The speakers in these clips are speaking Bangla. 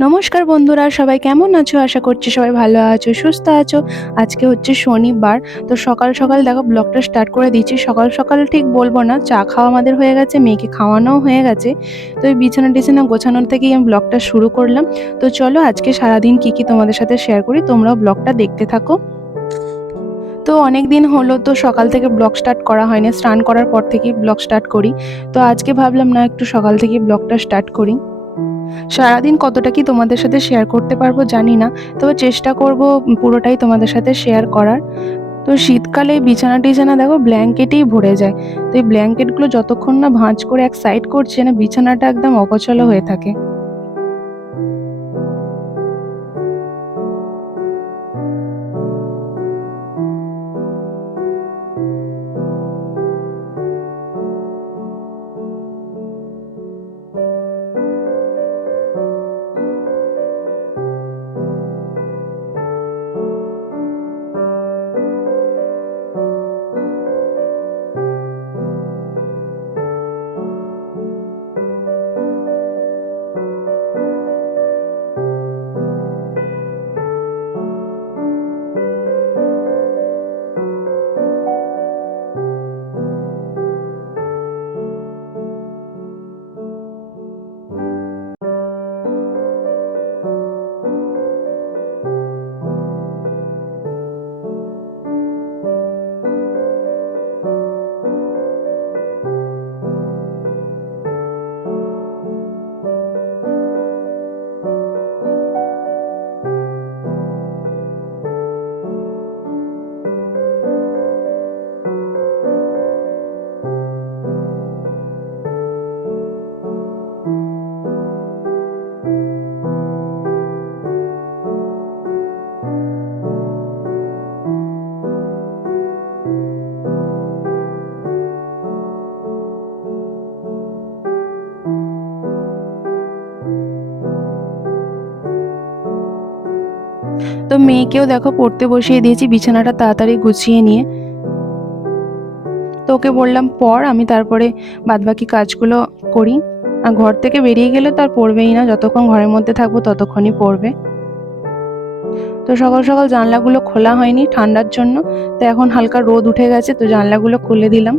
নমস্কার বন্ধুরা, সবাই কেমন আছো? আশা করছি সবাই ভালো আছো, সুস্থ আছো। আজকে হচ্ছে শনিবার। তো সকাল সকাল দেখো ব্লগটা স্টার্ট করে দিচ্ছি। সকাল সকাল ঠিক বলবো না, চা খাওয়া আমাদের হয়ে গেছে, মেয়েকে খাওয়ানোও হয়ে গেছে। তো এই বিছানা টিছানা গোছানোর থেকেই আমি ব্লগটা শুরু করলাম। তো চলো আজকে সারাদিন কি কি তোমাদের সাথে শেয়ার করি, তোমরাও ব্লগটা দেখতে থাকো। তো অনেক দিন হলো তো সকাল থেকে ব্লগ স্টার্ট করা হয়নি, স্নান করার পর থেকেই ব্লগ স্টার্ট করি। তো আজকে ভাবলাম না, একটু সকাল থেকেই ব্লগটা স্টার্ট করি। সারাদিন কতটা কি তোমাদের সাথে শেয়ার করতে পারবো জানি না, তবে চেষ্টা করব পুরোটাই তোমাদের সাথে শেয়ার করার। তো শীতকালে বিছানা টিছানা দেখো ব্ল্যাঙ্কেটেই ভরে যায়। তো এই ব্ল্যাঙ্কেটগুলো যতক্ষণ না ভাঁজ করে এক সাইড করছে না, বিছানাটা একদম অগোছালো হয়ে থাকে। তো মেয়েকেও দেখো পড়তে বসিয়ে দিয়েছি, বিছানাটা তাড়াতাড়ি গুছিয়ে নিয়ে। তো ওকে বললাম পড়, আমি তারপরে বাদবাকি কাজগুলো করি। আর ঘর থেকে বেরিয়ে গেলে তো আর পড়বেই না, যতক্ষণ ঘরের মধ্যে থাকবো ততক্ষণই পড়বে। তো সকাল সকাল জানলাগুলো খোলা হয়নি ঠান্ডার জন্য, তো এখন হালকা রোদ উঠে গেছে, তো জানলাগুলো খুলে দিলাম।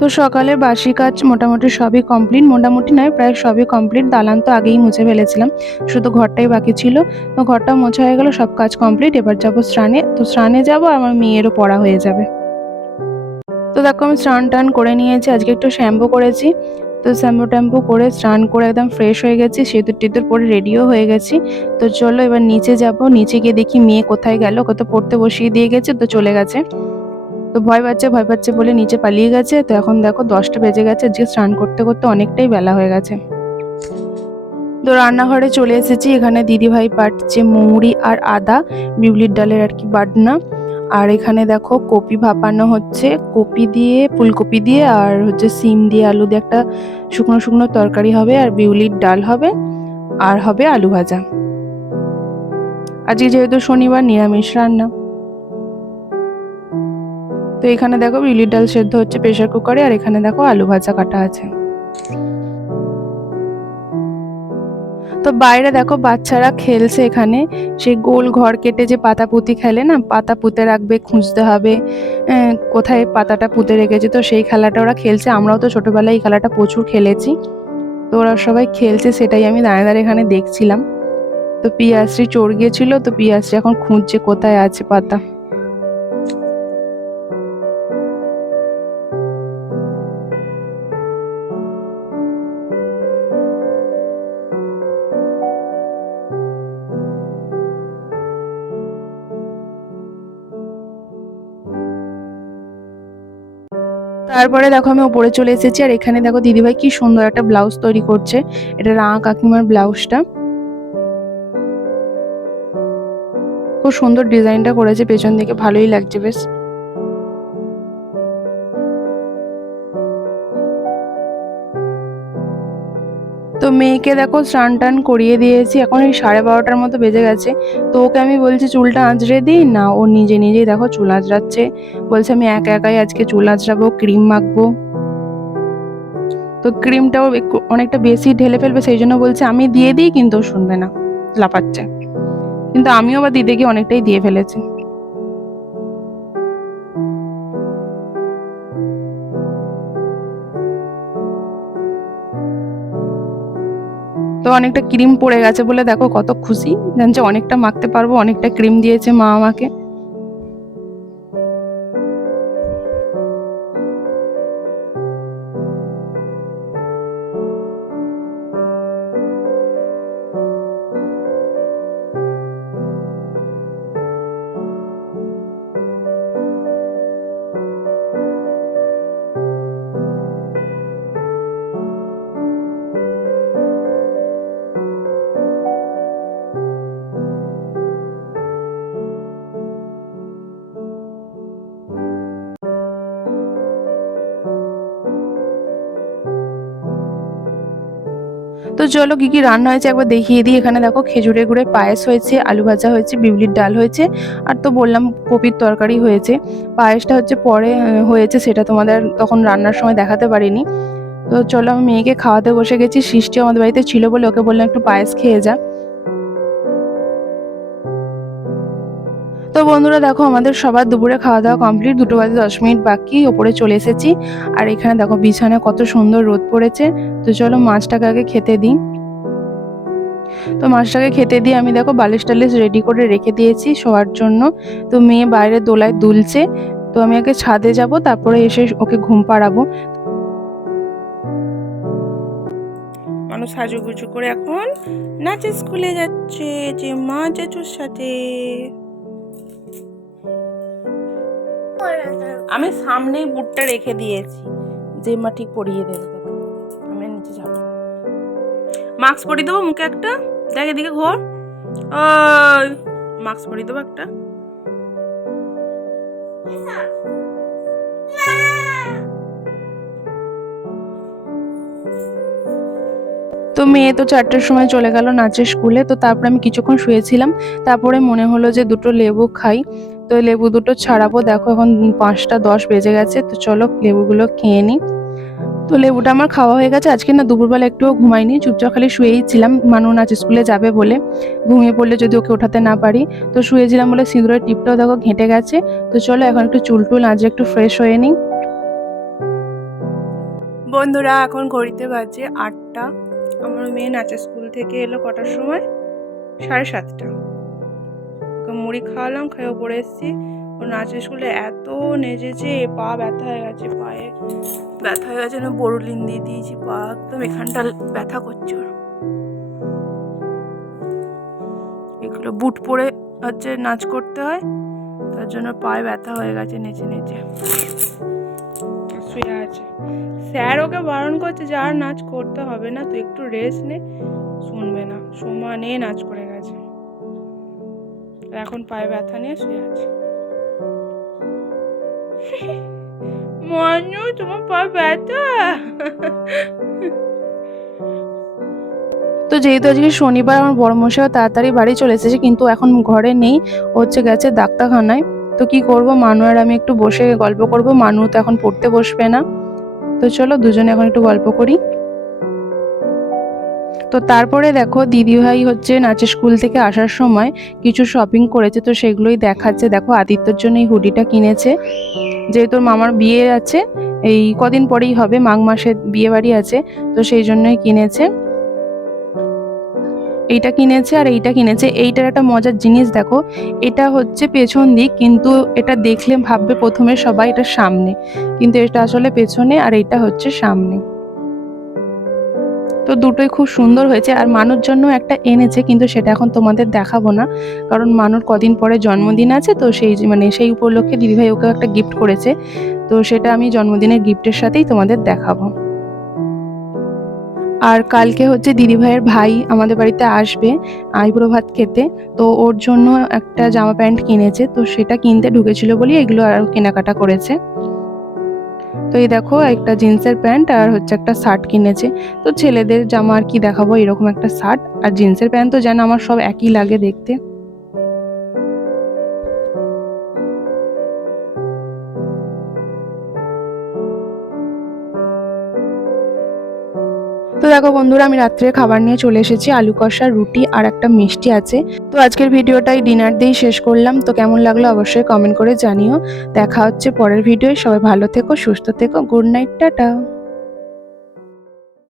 তো সকালে বাসি কাজ মোটামুটি সবই কমপ্লিট, মোটামুটি নয় প্রায় সবই কমপ্লিট। দালান তো আগেই মুছে ফেলেছিলাম, শুধু ঘরটাই বাকি ছিল। তো ঘরটা মোছা হয়ে গেল, সব কাজ কমপ্লিট। এবার যাবো স্নানে, তো স্নানে যাবো আর আমার মেয়েরও পড়া হয়ে যাবে। তো দেখো আমি স্নান টান করে নিয়েছি, আজকে একটু শ্যাম্পু করেছি। তো শ্যাম্পু ট্যাম্পু করে স্নান করে একদম ফ্রেশ হয়ে গেছি, সিঁদুর টিঁদুর পরে রেডিও হয়ে গেছি। তো চলো এবার নিচে যাব, নিচে গিয়ে দেখি মেয়ে কোথায় গেল, কত পড়তে বসিয়ে দিয়ে গেছে, তো চলে গেছে। তো ভয় পাচ্ছে বলে নিচে পালিয়ে গেছে। তো এখন দেখো 10টা বেজে গেছে, আজকে স্নান করতে করতে অনেকটাই বেলা হয়ে গেছে। তো রান্নাঘরে চলে এসেছি, এখানে দিদিভাই বাটছে মুড়ি আর আদা, বিউলির ডালের আর কি বাটনা। আর এখানে দেখো কপি ভাপানো হচ্ছে, কপি দিয়ে ফুলকপি দিয়ে আর হচ্ছে সিম দিয়ে আলু দিয়ে একটা শুকনো শুকনো তরকারি হবে, আর বিউলির ডাল হবে, আর হবে আলু ভাজা। আজকে যেহেতু শনিবার, নিরামিষ রান্না। তো এখানে দেখো বিউলির ডাল সেদ্ধ হচ্ছে প্রেসার কুকারে, আর এখানে দেখো আলু ভাজা কাটা আছে। তো বাইরে দেখো বাচ্চারা খেলছে এখানে, সেই গোল ঘর কেটে যে পাতা পুঁতি খেলে না, পাতা পুঁতে রাখবে, খুঁজতে হবে কোথায় পাতাটা পুঁতে রেখেছে, তো সেই খেলাটা ওরা খেলছে। আমরাও তো ছোটবেলায় এই খেলাটা প্রচুর খেলেছি। তো ওরা সবাই খেলছে, সেটাই আমি দাঁড়িয়ে দাঁড়িয়ে এখানে দেখছিলাম। তো পিয়াশ্রী চোর গিয়েছিল, তো পিয়াশ্রী এখন খুঁজছে কোথায় আছে পাতা। তারপরে দেখো আমি ওপরে চলে এসেছি, আর এখানে দেখো দিদিভাই কি সুন্দর একটা ব্লাউজ তৈরি করছে। এটা রাঙা কাকিমার ব্লাউজটা, খুব সুন্দর ডিজাইনটা করেছে পেছন দিকে, ভালোই লাগছে বেশ। তো মেয়েকে দেখো স্নান টান করিয়ে দিয়েছি, এখন এই 12:30টার মতো বেজে গেছে। তো ওকে আমি বলছি চুলটা আঁচড়ে দিই না, ও নিজে নিজেই দেখো চুল আঁচড়াচ্ছে। বলছে আমি একা একাই আজকে চুল আঁচড়াবো, ক্রিম মাখবো। তো ক্রিমটাও অনেকটা বেশি ঢেলে ফেলবে, সেই জন্য বলছে আমি দিয়ে দিই, কিন্তু ও শুনবে না, লাফাচ্ছে। কিন্তু আমিও আবার দিতে গিয়ে অনেকটাই দিয়ে ফেলেছি। তো অনেকটা ক্রিম পড়ে গেছে বলে দেখো কত খুশি, জানছে অনেকটা মাখতে পারবো, অনেকটা ক্রিম দিয়েছে মা আমাকে। তো চলো কি কি রান্না হয়েছে একবার দেখিয়ে দিই। এখানে দেখো খেজুরের গুড়ের পায়েস হয়েছে, আলু ভাজা হয়েছে, বিউলির ডাল হয়েছে, আর তো বললাম কপির তরকারি হয়েছে। পায়েসটা হচ্ছে পরে হয়েছে, সেটা তোমাদের তখন রান্নার সময় দেখাতে পারিনি। তো চলো আমি মেয়েকে খাওয়াতে বসে গেছি, সৃষ্টি আমাদের বাড়িতে ছিল বলে ওকে বললাম একটু পায়েস খেয়ে যা। তো বন্ধুরা দেখো আমাদের সবার দুপুরে খাওয়া দাওয়া কমপ্লিট, 2:10 বাকি, ওপরে চলে এসেছি। আর এখানে দেখো বিছানায় কত সুন্দর রোদ পড়েছে। তো চলো মাছটাকে আগে খেতে দিই। তো মাছটাকে খেতে দিয়ে আমি দেখো বালিশ টালিশ রেডি করে রেখে দিয়েছি শোয়ার জন্য। তো মেয়ে বাইরে দোলায় দুলছে, তো আমি আগে ছাদে যাব, তারপরে এসে ওকে ঘুম পাড়াবো। মানুষ সাজুগুজু করে এখন নাচের স্কুলে যাচ্ছে, যে মা জেঠুর সাথে। আমি সামনেই বুটটা রেখে দিয়েছি, যে মা ঠিক পরিয়ে দেবে তোকে। আমি নিচে যাব, মাস্ক পরিয়ে দেবো মুখে একটা, দেখ এদিকে ঘোর, ওই মাস্ক পরিয়ে দেবো একটা। তো মেয়ে তো 4টার সময় চলে গেল নাচের স্কুলে। তো তারপর আমি কিছুক্ষণ শুয়েছিলাম, তারপরে মনে হলো যে দুটো লেবু খাই। তো লেবু দুটো ছাড়াবো, দেখো এখন 5টা 10 বেজে গেছে। তো চলো লেবুগুলো খেয়ে নিই। তো লেবুটা আমার খাওয়া হয়ে গেছে। আজকে না দুপুরবেলা একটুও ঘুমাইনি, চুপচাপ খালি শুয়েই ছিলাম, মানু নাচ স্কুলে যাবে বলে, ঘুমিয়ে পড়লে যদি ওকে ওঠাতে না পারি। তো শুয়েছিলাম বলে সিঁদুরের টিপটাও দেখো ঘেঁটে গেছে। তো চলো এখন একটু চুল টুল আজকে একটু ফ্রেশ হয়ে নিই। বন্ধুরা এখন ঘড়িতে বাজে 8টা। আমার মেয়ে নাচের স্কুল থেকে এলো কটার সময়? 7:30। ওকে মুড়ি খাওয়ালাম, খেয়ে পড়ে এসেছি। ও নাচের স্কুলে এত নেচেছে, পা ব্যথা হয়ে গেছে, পায়ে ব্যথা হয়ে গেছে না, বড়লিন দিয়ে দিয়েছি, পা একদম এখানটা ব্যথা করছে ওর। এগুলো বুট পরে হচ্ছে নাচ করতে হয়, তার জন্য পায়ে ব্যথা হয়ে গেছে নেচে নেচে, শুয়ে আছে। স্যার ওকে বারণ করছে যে আর নাচ করতে হবে না, তুই একটু রেস্ট নে, শুনবে না, সমানে নাচ করে গেছে। এখন পায়ে ব্যথা নিয়ে শুয়ে আছে। মানু তোমার পায়ে ব্যথা? তো যেহেতু আজকে শনিবার, আমার বড়মশাইও তাড়াতাড়ি বাড়ি চলে এসেছে, কিন্তু এখন ঘরে নেই, হচ্ছে গেছে ডাক্তারখানায়। তো কি করব, মানু আর আমি একটু বসে গল্প করব। মানু তো এখন পড়তে বসবে না, তো চলো দুজনে এখন একটু গল্প করি। তো তারপরে দেখো দিদিভাই হচ্ছে নাচের স্কুল থেকে আসার সময় কিছু শপিং করেছে, তো সেগুলোই দেখাচ্ছে। দেখো আদিত্যর জন্য এই হুডিটা কিনেছে, যেহেতু ওর মামার বিয়ে আছে, এই কদিন পরেই হবে, মাঘ মাসে বিয়ে বাড়ি আছে, তো সেই জন্যই কিনেছে। এইটা কিনেছে আর এইটা কিনেছে। এইটার একটা মজার জিনিস দেখো, এটা হচ্ছে পেছন দিক, কিন্তু এটা দেখলে ভাববে প্রথমে সবাই এটা সামনে, কিন্তু এটা আসলে পেছনে আর এটা হচ্ছে সামনে। তো দুটোই খুব সুন্দর হয়েছে। আর মানুর জন্য একটা এনেছে, কিন্তু সেটা এখন তোমাদের দেখাবো না, কারণ মানুর কদিন পরে জন্মদিন আছে, তো সেই উপলক্ষে দিদিভাই ওকে একটা গিফট করেছে, তো সেটা আমি জন্মদিনের গিফটের সাথেই তোমাদের দেখাবো। আর কালকে হচ্ছে দিদিভাইয়ের ভাই আমাদের বাড়িতে আসবে আইবুড়ো ভাত খেতে, তো ওর জন্য একটা জামা প্যান্ট কিনেছে, তো সেটা কিনতে ঢুকেছিল বলে এগুলো আরও কেনাকাটা করেছে। তো এই দেখো একটা জিন্সের প্যান্ট আর হচ্ছে একটা শার্ট কিনেছে। তো ছেলেদের জামা আর কি দেখাবো, এরকম একটা শার্ট আর জিন্সের প্যান্ট তো যেন আমার সব একই লাগে দেখতে। তো দেখো বন্ধুরা, আমি রাত্রে খাবার নিয়ে চলে এসেছি, আলু কষা, রুটি আর একটা মিষ্টি আছে। তো আজকের ভিডিওটাই ডিনার দিয়েই শেষ করলাম। তো কেমন লাগলো অবশ্যই কমেন্ট করে জানিও। দেখা হচ্ছে পরের ভিডিওয়। সবাই ভালো থেকো, সুস্থ থেকো, গুড নাইট, টাটা।